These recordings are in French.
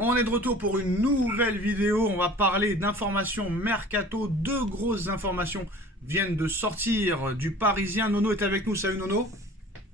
On est de retour pour une nouvelle vidéo. On va parler d'informations mercato. Deux grosses informations viennent de sortir du Parisien. Nono est avec nous. Salut Nono.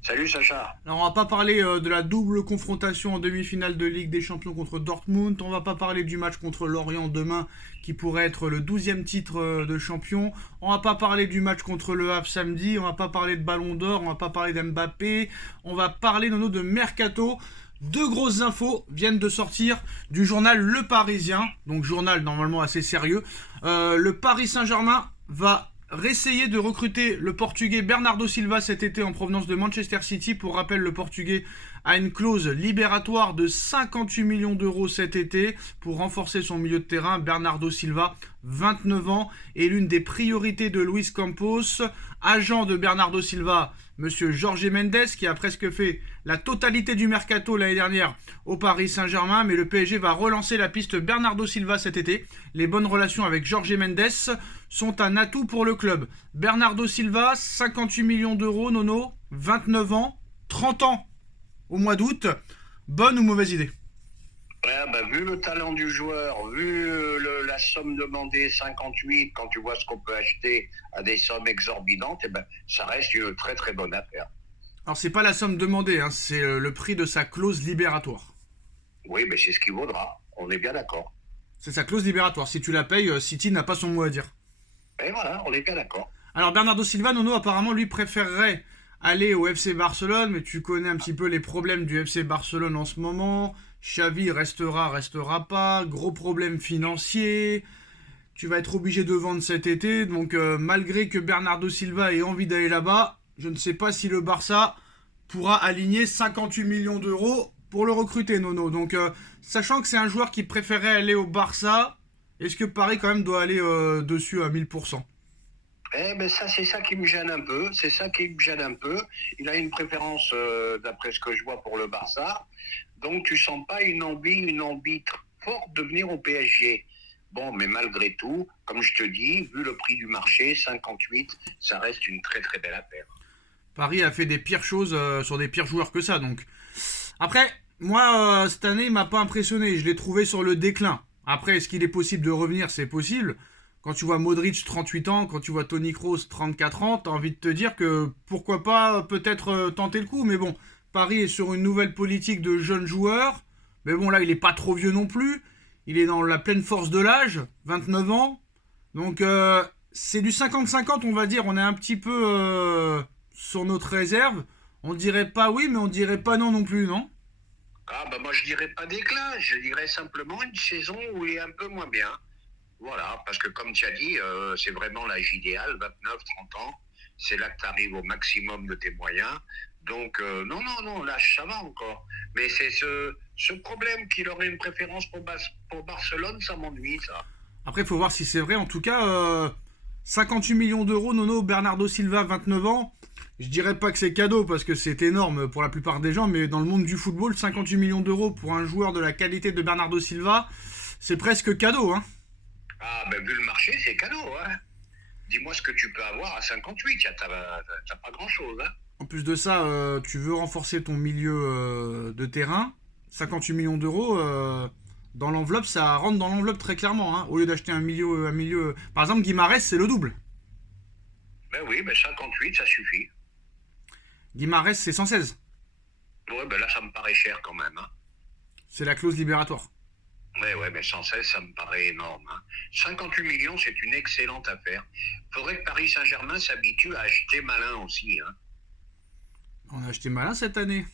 Salut Sacha. Alors on va pas parler de la double confrontation en demi-finale de Ligue des Champions contre Dortmund. On va pas parler du match contre Lorient demain qui pourrait être le 12e titre de champion. On va pas parler du match contre Le Havre samedi. On va pas parler de Ballon d'Or. On va pas parler d'Mbappé. On va parler Nono de mercato. Deux grosses infos viennent de sortir du journal Le Parisien, donc journal normalement assez sérieux. Le Paris Saint-Germain va réessayer de recruter le Portugais Bernardo Silva cet été en provenance de Manchester City. Pour rappel, le Portugais a une clause libératoire de 58 millions d'euros cet été pour renforcer son milieu de terrain. Bernardo Silva, 29 ans, est l'une des priorités de Luis Campos. Agent de Bernardo Silva, monsieur Jorge Mendes, qui a presque fait la totalité du mercato l'année dernière au Paris Saint-Germain, mais le PSG va relancer la piste Bernardo Silva cet été. Les bonnes relations avec Jorge Mendes sont un atout pour le club. Bernardo Silva, 58 millions d'euros, Nono, 29 ans, 30 ans au mois d'août. Bonne ou mauvaise idée? Ouais, vu le talent du joueur, vu la somme demandée, 58, quand tu vois ce qu'on peut acheter à des sommes exorbitantes, ça reste une très très bonne affaire. Alors c'est pas la somme demandée, hein, c'est le prix de sa clause libératoire. Oui, c'est ce qu'il vaudra, on est bien d'accord. C'est sa clause libératoire. Si tu la payes, City n'a pas son mot à dire. Et voilà, on est bien d'accord. Alors Bernardo Silva, Nono, apparemment, lui préférerait aller au FC Barcelone, mais tu connais un petit peu les problèmes du FC Barcelone en ce moment. Xavi restera pas. Gros problème financier. Tu vas être obligé de vendre cet été. Donc malgré que Bernardo Silva ait envie d'aller là-bas, je ne sais pas si le Barça pourra aligner 58 millions d'euros pour le recruter, Nono. Donc sachant que c'est un joueur qui préférait aller au Barça, est-ce que Paris quand même doit aller dessus à 1000%? Ça, c'est ça qui me gêne un peu. C'est ça qui me gêne un peu. Il a une préférence, d'après ce que je vois, pour le Barça. Donc, tu sens pas une envie forte de venir au PSG. Bon, mais malgré tout, comme je te dis, vu le prix du marché, 58, ça reste une très très belle affaire. Paris a fait des pires choses sur des pires joueurs que ça. Donc après, moi cette année, il m'a pas impressionné. Je l'ai trouvé sur le déclin. Après, est-ce qu'il est possible de revenir? C'est possible. Quand tu vois Modric 38 ans, quand tu vois Toni Kroos 34 ans, t'as envie de te dire que pourquoi pas peut-être tenter le coup. Mais bon, Paris est sur une nouvelle politique de jeunes joueurs. Mais bon, là, il est pas trop vieux non plus. Il est dans la pleine force de l'âge, 29 ans. Donc c'est du 50-50, on va dire. On est un petit peu sur notre réserve. On dirait pas oui, mais on dirait pas non non plus, non? Moi je dirais pas déclin, je dirais simplement une saison où il est un peu moins bien. Voilà, parce que comme tu as dit, c'est vraiment l'âge idéal, 29, 30 ans. C'est là que tu arrives au maximum de tes moyens. Donc, non, l'âge, ça va encore. Mais c'est ce problème qu'il aurait une préférence pour Barcelone, ça m'ennuie, ça. Après, il faut voir si c'est vrai. En tout cas, 58 millions d'euros, Nono, Bernardo Silva, 29 ans. Je dirais pas que c'est cadeau parce que c'est énorme pour la plupart des gens, mais dans le monde du football, 58 millions d'euros pour un joueur de la qualité de Bernardo Silva, c'est presque cadeau, hein. Vu le marché, c'est cadeau, hein. Dis-moi ce que tu peux avoir à 58, t'as pas grand-chose, hein. En plus de ça, tu veux renforcer ton milieu de terrain. 58 millions d'euros, dans l'enveloppe, ça rentre dans l'enveloppe très clairement, hein. Au lieu d'acheter un milieu. Par exemple, Guimarães, c'est le double. Oui, 58, ça suffit. Guimarães, c'est 116. Ouais, là, ça me paraît cher quand même, hein. C'est la clause libératoire. Mais 116, ça me paraît énorme, hein. 58 millions, c'est une excellente affaire. Faudrait que Paris Saint-Germain s'habitue à acheter malin aussi, hein. On a acheté malin cette année.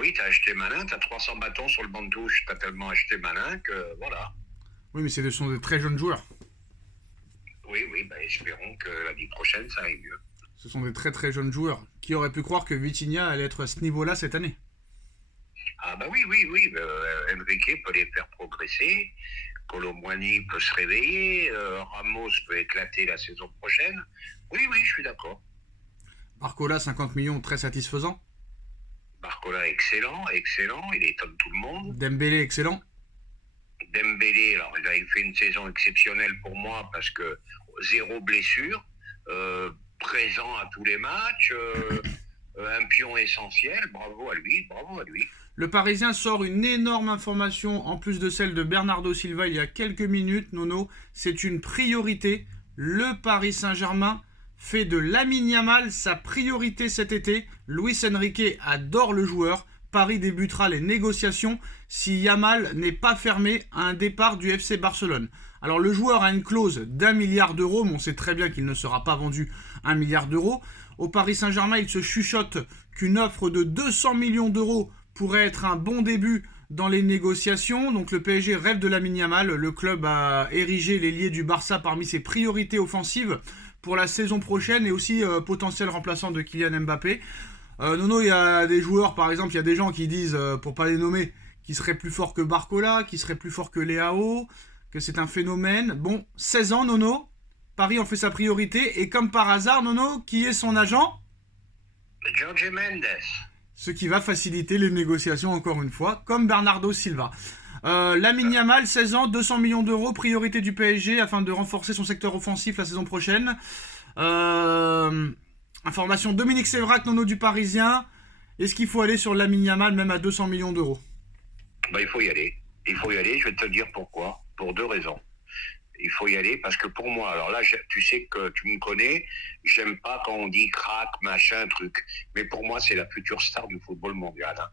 Oui, t'as acheté malin, t'as 300 bâtons sur le banc de touche, t'as tellement acheté malin que voilà. Oui, mais ce sont de très jeunes joueurs. Oui, espérons que l'année prochaine, ça aille mieux. Ce sont des très très jeunes joueurs. Qui aurait pu croire que Vitinha allait être à ce niveau-là cette année? Oui. Enrique peut les faire progresser. Colomboigny peut se réveiller. Ramos peut éclater la saison prochaine. Oui, je suis d'accord. Barcola, 50 millions, très satisfaisant. Barcola, excellent. Il étonne tout le monde. Dembélé, excellent. Dembélé, alors il fait une saison exceptionnelle pour moi parce que zéro blessure, présent à tous les matchs, un pion essentiel. Bravo à lui. Le Parisien sort une énorme information en plus de celle de Bernardo Silva il y a quelques minutes. Nono, c'est une priorité. Le Paris Saint-Germain fait de Lamine Yamal sa priorité cet été. Luis Enrique adore le joueur. Paris débutera les négociations si Yamal n'est pas fermé à un départ du FC Barcelone. Alors le joueur a une clause d'1 milliard d'euros, mais on sait très bien qu'il ne sera pas vendu 1 milliard d'euros. Au Paris Saint-Germain, il se chuchote qu'une offre de 200 millions d'euros pourrait être un bon début dans les négociations. Donc le PSG rêve de Lamine Yamal. Le club a érigé l'ailier du Barça parmi ses priorités offensives pour la saison prochaine et aussi potentiel remplaçant de Kylian Mbappé. Nono, il y a des joueurs, par exemple, il y a des gens qui disent, pour pas les nommer, qui seraient plus forts que Barcola, qui seraient plus forts que Leao, que c'est un phénomène. Bon, 16 ans, Nono, Paris en fait sa priorité, et comme par hasard, Nono, qui est son agent? Jorge Mendes. Ce qui va faciliter les négociations, encore une fois, comme Bernardo Silva. Lamine Yamal, 16 ans, 200 millions d'euros, priorité du PSG, afin de renforcer son secteur offensif la saison prochaine. Information Dominique Sévrac, Nono du Parisien. Est-ce qu'il faut aller sur Lamine Yamal même à 200 millions d'euros? Il faut y aller. Il faut y aller, je vais te dire pourquoi. Pour 2 raisons. Il faut y aller parce que pour moi, alors là, tu sais que tu me connais, j'aime pas quand on dit crack, machin, truc. Mais pour moi, c'est la future star du football mondial. Hein.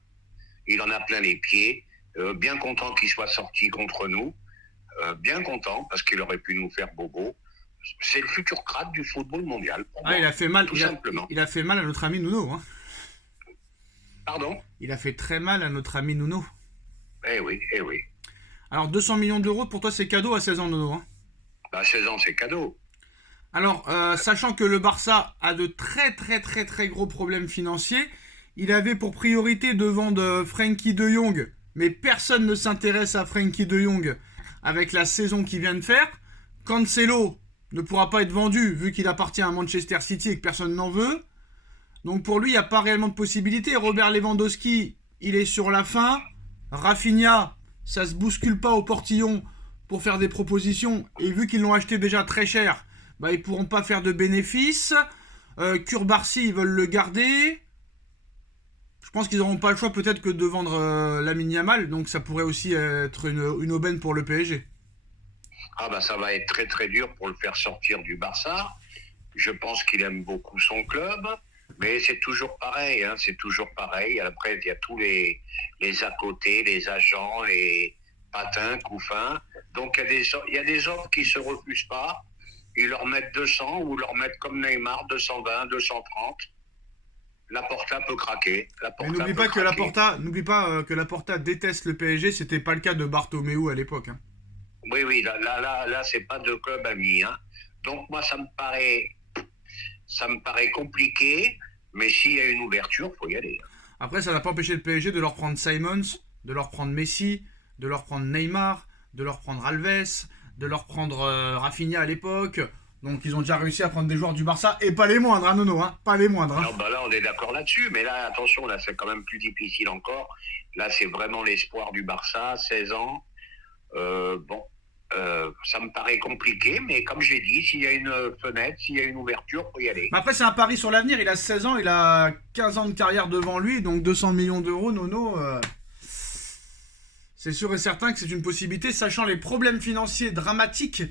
Il en a plein les pieds. Bien content qu'il soit sorti contre nous. Bien content parce qu'il aurait pu nous faire bobo. C'est le futur crack du football mondial. Moi, il a fait mal, simplement. Il a fait mal à notre ami Nuno. Hein. Pardon? Il a fait très mal à notre ami Nuno. Eh oui, eh oui. Alors 200 millions d'euros, pour toi c'est cadeau à 16 ans, Nono. Hein. 16 ans, c'est cadeau. Alors, sachant que le Barça a de très gros problèmes financiers, il avait pour priorité de vendre Frenkie de Jong, mais personne ne s'intéresse à Frenkie de Jong avec la saison qu'il vient de faire. Cancelo ne pourra pas être vendu vu qu'il appartient à Manchester City et que personne n'en veut. Donc pour lui, il n'y a pas réellement de possibilité. Robert Lewandowski, il est sur la fin. Rafinha, ça se bouscule pas au portillon pour faire des propositions. Et vu qu'ils l'ont acheté déjà très cher, ils pourront pas faire de bénéfices. Kurbarsi, ils veulent le garder. Je pense qu'ils n'auront pas le choix peut-être que de vendre Lamine Yamal. Donc ça pourrait aussi être une aubaine pour le PSG. Ça va être très dur pour le faire sortir du Barça. Je pense qu'il aime beaucoup son club, mais c'est toujours pareil. Hein, c'est toujours pareil. Après, il y a tous les à côté, les agents, les patins, couffins. Donc il y a des offres qui se refusent pas. Ils leur mettent 200 ou leur mettent comme Neymar 220, 230. Laporta peut craquer. N'oublie pas que Laporta déteste le PSG. C'était pas le cas de Bartomeu à l'époque. Hein. Oui, là, c'est pas de club ami. Hein. Donc moi, ça me paraît compliqué, mais s'il y a une ouverture, faut y aller. Après, ça n'a pas empêché le PSG de leur prendre Simons, de leur prendre Messi, de leur prendre Neymar, de leur prendre Alves, de leur prendre Rafinha à l'époque. Donc ils ont déjà réussi à prendre des joueurs du Barça, et pas les moindres, hein, Nono, hein, pas les moindres. Hein. Alors, là, on est d'accord là-dessus, mais là, attention, là, c'est quand même plus difficile encore. Là, c'est vraiment l'espoir du Barça, 16 ans. Ça me paraît compliqué, mais comme j'ai dit, s'il y a une fenêtre, s'il y a une ouverture, il faut y aller. Mais après, c'est un pari sur l'avenir. Il a 16 ans, il a 15 ans de carrière devant lui, donc 200 millions d'euros, Nono. C'est sûr et certain que c'est une possibilité, sachant les problèmes financiers dramatiques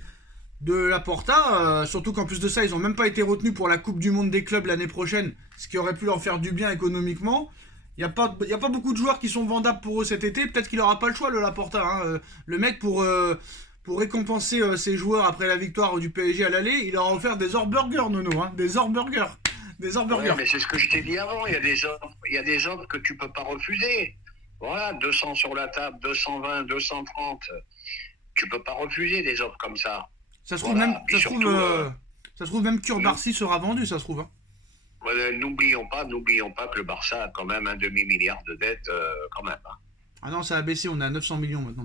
de Laporta. Surtout qu'en plus de ça, ils n'ont même pas été retenus pour la Coupe du Monde des clubs l'année prochaine, ce qui aurait pu leur faire du bien économiquement. Il n'y a pas beaucoup de joueurs qui sont vendables pour eux cet été. Peut-être qu'il n'aura pas le choix, le Laporta. Hein. Le mec, pour récompenser ses joueurs après la victoire du PSG à l'aller, il leur a offert des Orburgers, Nono. Hein. Des Orburgers. Ouais, mais c'est ce que je t'ai dit avant. Il y a des offres que tu ne peux pas refuser. Voilà, 200 sur la table, 220, 230. Tu ne peux pas refuser des offres comme ça. Ça se trouve même Kurbarsi sera vendu, ça se trouve. Hein. N'oublions pas que le Barça a quand même un demi-milliard de dettes, quand même. Hein. Ah non, ça a baissé, on est à 900 millions maintenant.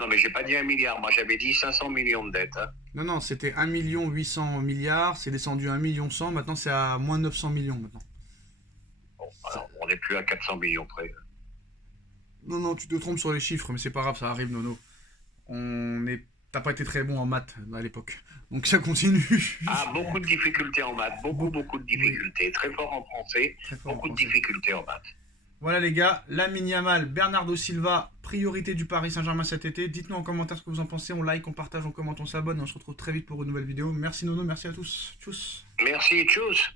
Non, mais j'ai pas dit 1 milliard, moi j'avais dit 500 millions de dettes. Hein. Non, c'était 1 800 000 000, c'est descendu à 1 100 000 000, maintenant c'est à moins 900 millions maintenant. Bon, alors, on n'est plus à 400 millions près. Non, tu te trompes sur les chiffres, mais c'est pas grave, ça arrive, Nono. T'as pas été très bon en maths à l'époque. Donc ça continue. Beaucoup de difficultés en maths. Beaucoup de difficultés. Oui. Très fort en français. Beaucoup de difficultés en maths. Voilà les gars, Lamine Yamal, Bernardo Silva, priorité du Paris Saint-Germain cet été. Dites-nous en commentaire ce que vous en pensez, on like, on partage, on commente, on s'abonne et on se retrouve très vite pour une nouvelle vidéo. Merci Nono, merci à tous. Tchuss. Merci, tchuss.